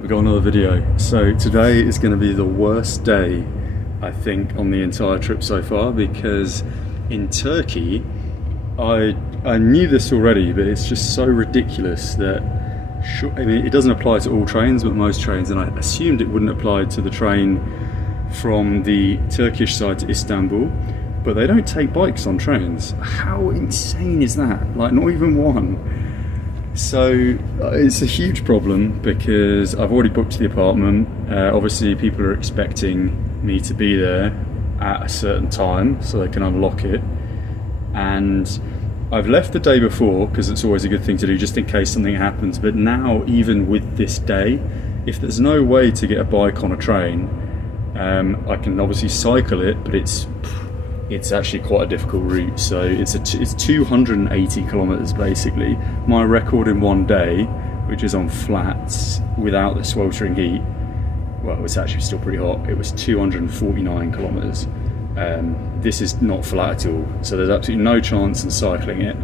We've got another video. So today is going to be the worst day, I think, on the entire trip so far, because in Turkey, I knew this already, but it's just so ridiculous that, I mean, it doesn't apply to all trains, but most trains, and I assumed it wouldn't apply to the train from the Turkish side to Istanbul, but they don't take bikes on trains. How insane is that? Like, not even one. So it's a huge problem because I've already booked the apartment. Obviously people are expecting me to be there at a certain time so they can unlock it, and I've left the day before because it's always a good thing to do just in case something happens. But now, even with this day, if there's no way to get a bike on a train, I can obviously cycle it, but it's actually quite a difficult route. So it's 280 kilometers basically. My record in one day, which is on flats without the sweltering heat, well, it's actually still pretty hot, it was 249 kilometers. This is not flat at all, so there's absolutely no chance in cycling it.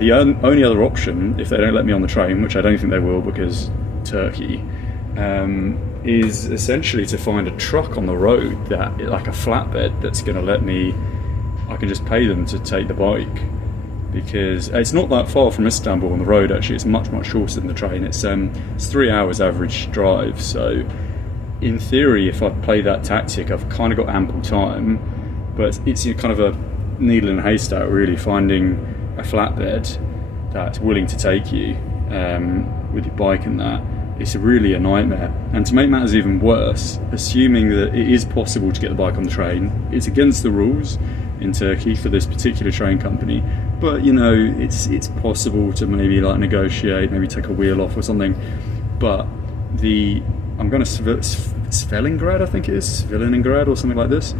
The only other option, if they don't let me on the train, which I don't think they will because Turkey, is essentially to find a truck on the road, that like a flatbed, that's going to let me, I can just pay them to take the bike, because it's not that far from Istanbul on the road. Actually, it's much shorter than the train. It's 3 hours average drive, so in theory, if I play that tactic, I've kind of got ample time. But it's kind of a needle in a haystack, really, finding a flatbed that's willing to take you with your bike and that. It's really a nightmare. And to make matters even worse, assuming that it is possible to get the bike on the train, it's against the rules in Turkey for this particular train company, but you know, it's possible to maybe like negotiate, maybe take a wheel off or something. But I'm going to Stalingrad, I think it is, Stalingrad or something like this,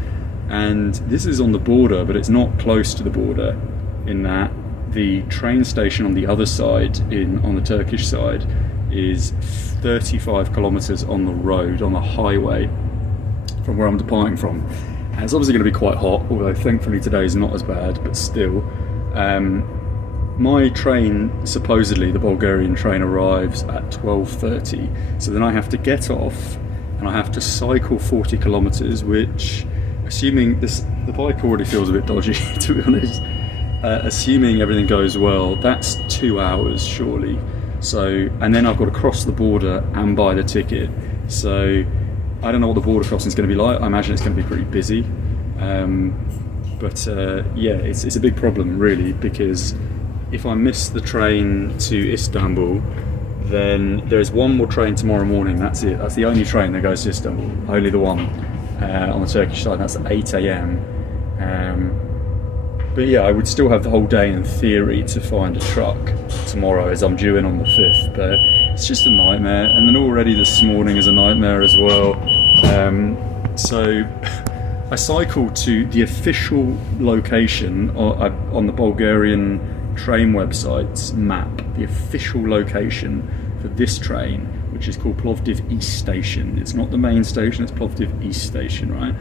and this is on the border, but it's not close to the border, in that the train station on the other side, on the Turkish side, is 35 kilometers on the road, on the highway from where I'm departing from. And it's obviously going to be quite hot, although thankfully today is not as bad, but still. My train, supposedly the Bulgarian train, arrives at 12:30, so then I have to get off and I have to cycle 40 kilometers, which, assuming the bike already feels a bit dodgy to be honest, assuming everything goes well, that's 2 hours surely. So, and then I've got to cross the border and buy the ticket. So I don't know what the border crossing is going to be like. I imagine it's going to be pretty busy. Yeah, it's a big problem really, because if I miss the train to Istanbul, then there's one more train tomorrow morning. That's it. That's the only train that goes to Istanbul. Only the one on the Turkish side. That's at 8 a.m. But yeah, I would still have the whole day in theory to find a truck tomorrow, as I'm due in on the 5th, but it's just a nightmare. And then already this morning is a nightmare as well. So I cycled to the official location on the Bulgarian train website's map, the official location for this train, which is called Plovdiv East Station. It's not the main station, it's Plovdiv East Station, right?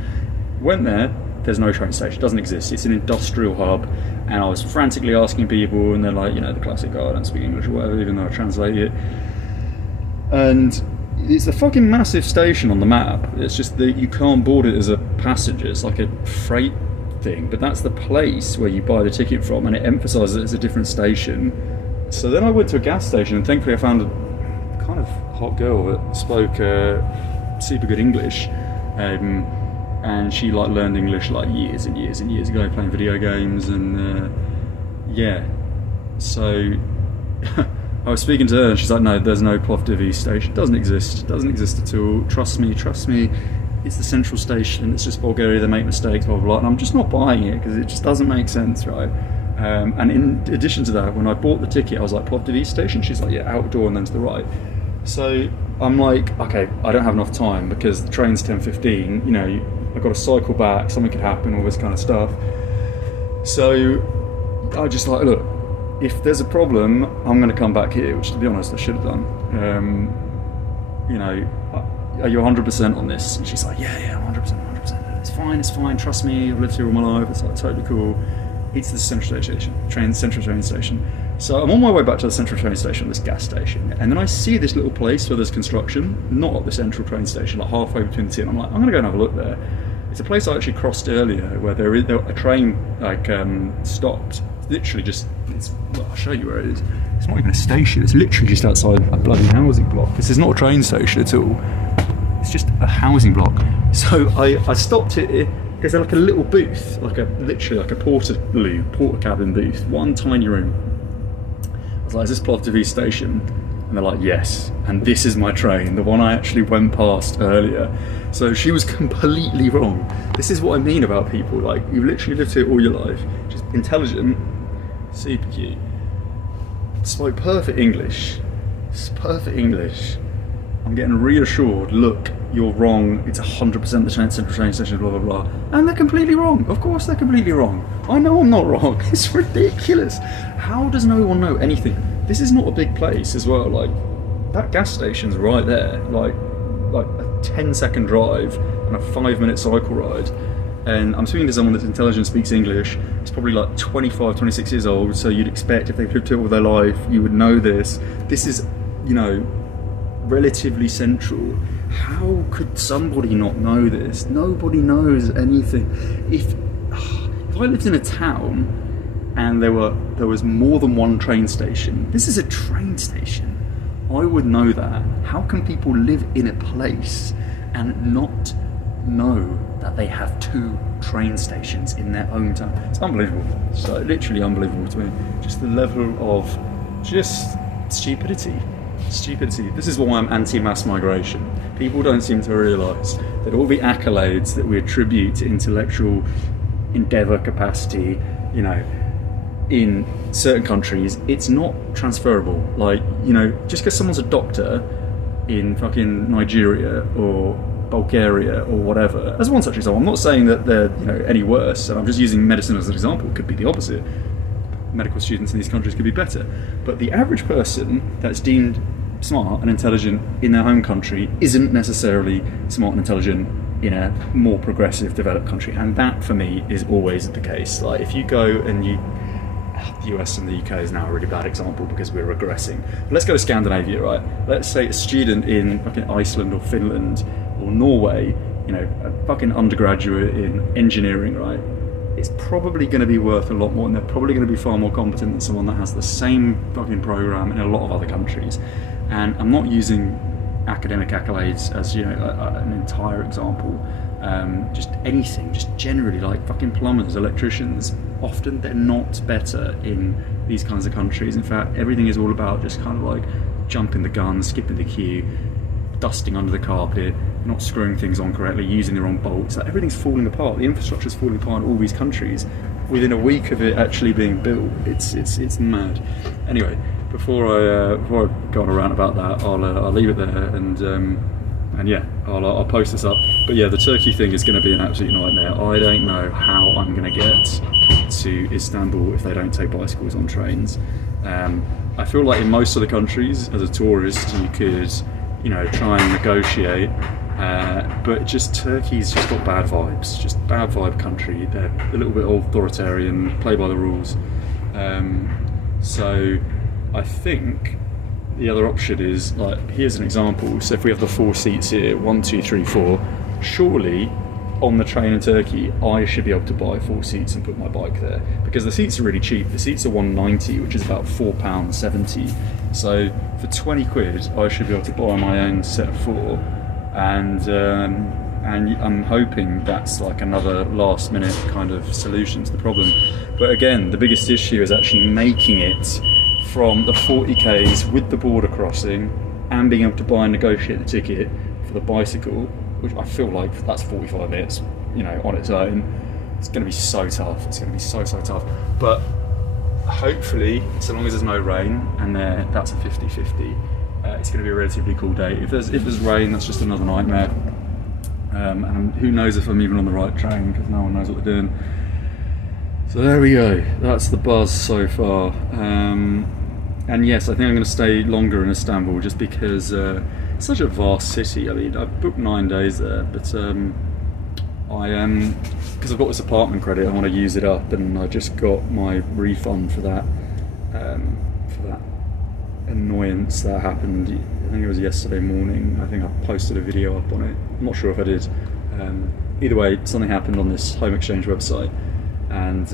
Went there. There's no train station, doesn't exist. It's an industrial hub, and I was frantically asking people, and they're like, you know, the classic, oh, I don't speak English or whatever, even though I translate it. And it's a fucking massive station on the map. It's just that you can't board it as a passenger. It's like a freight thing, but that's the place where you buy the ticket from, and it emphasises that it's a different station. So then I went to a gas station, and thankfully I found a kind of hot girl that spoke super good English. And she like learned English like years and years and years ago, playing video games, and yeah. So I was speaking to her, and she's like, "No, there's no Plovdiv East Station. Doesn't exist at all. Trust me. It's the central station. It's just Bulgaria. They make mistakes, blah blah blah." And I'm just not buying it because it just doesn't make sense, right? And in addition to that, when I bought the ticket, I was like, "Plovdiv East Station?" She's like, "Yeah, outdoor and then to the right." So I'm like, okay, I don't have enough time because the train's 10:15. You know, I've got to cycle back, something could happen, all this kind of stuff. So I just like, look, if there's a problem, I'm going to come back here, which to be honest, I should have done. You know, are you 100% on this? And she's like, yeah, 100%. It's fine, trust me, I've lived here all my life, it's like totally cool. It's the central train station. So I'm on my way back to the central train station, this gas station, and then I see this little place where there's construction, not at the central train station, like halfway between the two, and I'm like, I'm going to go and have a look there. It's a place I actually crossed earlier where a train stopped. It's literally just, well, I'll show you where it is. It's not even a station, it's literally just outside a bloody housing block. This is not a train station at all. It's just a housing block. So I stopped here. There's like a little booth, literally like a porter cabin booth, one tiny room. I was like, is this Plovdiv station? And they're like, yes. And this is my train, the one I actually went past earlier. So she was completely wrong. This is what I mean about people. Like, you've literally lived here all your life, just intelligent, super cute, spoke perfect English. It's perfect English. I'm getting reassured, look, you're wrong, it's 100% the central train station, blah blah blah. And they're completely wrong. Of course they're completely wrong. I know I'm not wrong. It's ridiculous. How does no one know anything? This is not a big place as well. Like, that gas station's right there. Like a 10-second drive and a 5-minute cycle ride. And I'm speaking to someone that's intelligent, speaks English. It's probably like 25, 26 years old. So you'd expect if they've lived here all their life, you would know this. This is, you know, relatively central. How could somebody not know this? Nobody knows anything. If I lived in a town and there was more than one train station, this is a train station, I would know that. How can people live in a place and not know that they have 2 train stations in their own town? It's unbelievable. So literally unbelievable to me. Just the level of just stupidity. This is why I'm anti-mass migration. People don't seem to realise that all the accolades that we attribute to intellectual endeavour capacity, you know, in certain countries, it's not transferable. Like, you know, just because someone's a doctor in fucking Nigeria or Bulgaria or whatever, as one such example, I'm not saying that they're, you know, any worse, and I'm just using medicine as an example. It could be the opposite. Medical students in these countries could be better, but the average person that's deemed smart and intelligent in their home country isn't necessarily smart and intelligent in a more progressive developed country, and that for me is always the case. Like, if you go and the US and the UK is now a really bad example because we're regressing. But let's go to Scandinavia, right? Let's say a student in fucking Iceland or Finland or Norway, you know, a fucking undergraduate in engineering, right? It's probably going to be worth a lot more, and they're probably going to be far more competent than someone that has the same fucking program in a lot of other countries. And I'm not using academic accolades as, you know, an entire example. Just anything, just generally, like fucking plumbers, electricians, often they're not better in these kinds of countries. In fact, everything is all about just kind of like jumping the gun, skipping the queue, dusting under the carpet, not screwing things on correctly, using the wrong bolts. Like, everything's falling apart. The infrastructure's falling apart in all these countries within a week of it actually being built. It's mad. Anyway, before I go on a rant about that, I'll leave it there, and yeah, I'll post this up. But yeah, the Turkey thing is going to be an absolute nightmare. I don't know how I'm going to get to Istanbul if they don't take bicycles on trains. I feel like in most of the countries, as a tourist, you could, you know, try and negotiate, but just Turkey's just got bad vibes, just bad vibe country. They're a little bit authoritarian, play by the rules. So I think the other option is, like, here's an example. So if we have the 4 seats here, 1, 2, 3, 4, surely on the train in Turkey, I should be able to buy 4 seats and put my bike there, because the seats are really cheap. The seats are £1.90, which is about £4.70. So for 20 quid, I should be able to buy my own set of 4, and I'm hoping that's like another last minute kind of solution to the problem. But again, the biggest issue is actually making it from the 40k's with the border crossing and being able to buy and negotiate the ticket for the bicycle, which I feel like that's 45 minutes, you know, on its own. It's going to be so tough. It's going to be so tough. But hopefully, so long as there's no rain, and that's a 50-50, it's going to be a relatively cool day. If there's rain, that's just another nightmare. And who knows if I'm even on the right train, because no one knows what they're doing. So there we go. That's the buzz so far. And yes, I think I'm going to stay longer in Istanbul just because it's such a vast city. I mean, I've booked 9 days there, but because I've got this apartment credit, I want to use it up, and I just got my refund for that for that annoyance that happened. I think it was yesterday morning. I think I posted a video up on it. I'm not sure if I did. Either way, something happened on this home exchange website, and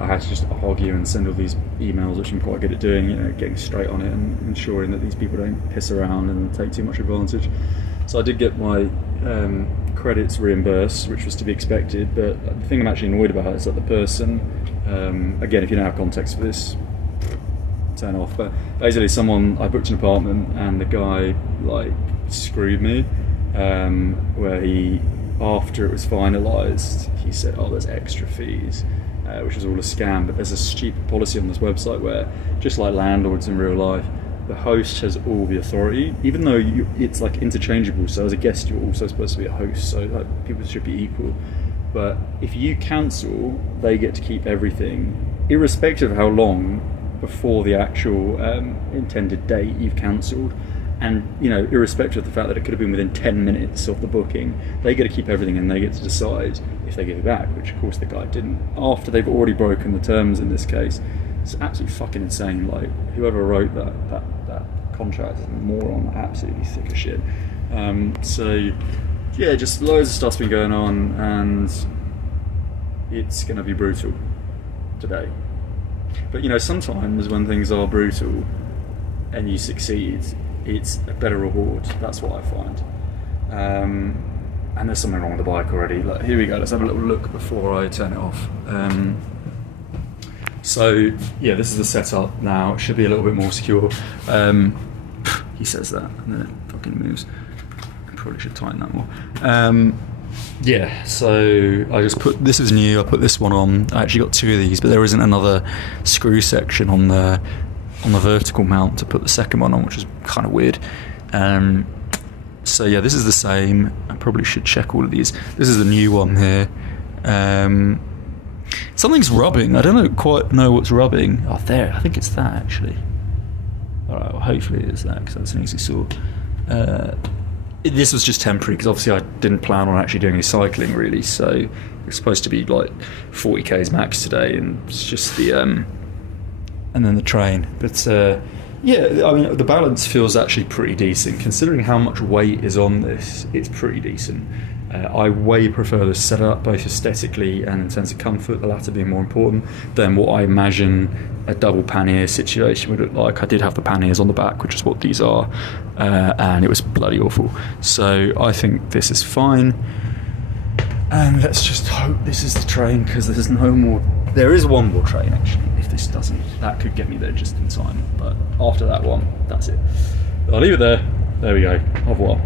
I had to just argue and send all these emails, which I'm quite good at doing, you know, getting straight on it and ensuring that these people don't piss around and take too much advantage. So I did get my credits reimbursed, which was to be expected, but the thing I'm actually annoyed about is that the person, again, if you don't have context for this, turn off, but basically I booked an apartment and the guy like screwed me, where he, after it was finalised, he said, oh, there's extra fees, which was all a scam. But there's a stupid policy on this website where, just like landlords in real life, the host has all the authority, even though it's like interchangeable. So as a guest, you're also supposed to be a host, so like people should be equal. But if you cancel, they get to keep everything, irrespective of how long before the actual intended date you've cancelled. And, you know, irrespective of the fact that it could have been within 10 minutes of the booking, they get to keep everything and they get to decide if they give it back, which of course the guy didn't, after they've already broken the terms in this case. It's absolutely fucking insane. Like, whoever wrote that contract is a moron, absolutely thick as shit. So, yeah, just loads of stuff's been going on, and it's going to be brutal today. But, you know, sometimes when things are brutal and you succeed, it's a better reward. That's what I find. And there's something wrong with the bike already. Like, here we go, let's have a little look before I turn it off. So yeah, this is the setup now. It should be a little bit more secure. He says that and then it fucking moves. I probably should tighten that more. Yeah, so I just put, this is new, I put this one on. I actually got two of these, but there isn't another screw section on the vertical mount to put the second one on, which is kind of weird. So yeah, this is the same. I probably should check all of these. This is the new one here. Something's rubbing. I don't quite know what's rubbing. Oh, there. I think it's that, actually. All right, well, hopefully it's that, because that's an easy sort. This was just temporary, because obviously I didn't plan on actually doing any cycling, really. So it's supposed to be like 40 k's max today, and it's just the... and then the train. But yeah, I mean, the balance feels actually pretty decent. Considering how much weight is on this, it's pretty decent. I way prefer this setup, both aesthetically and in terms of comfort, the latter being more important than what I imagine a double pannier situation would look like. I did have the panniers on the back, which is what these are, and it was bloody awful. So I think this is fine. And let's just hope this is the train, because there's no more... There is one more train, actually. If this doesn't, that could get me there just in time. But after that one, that's it. I'll leave it there. There we go. Au revoir.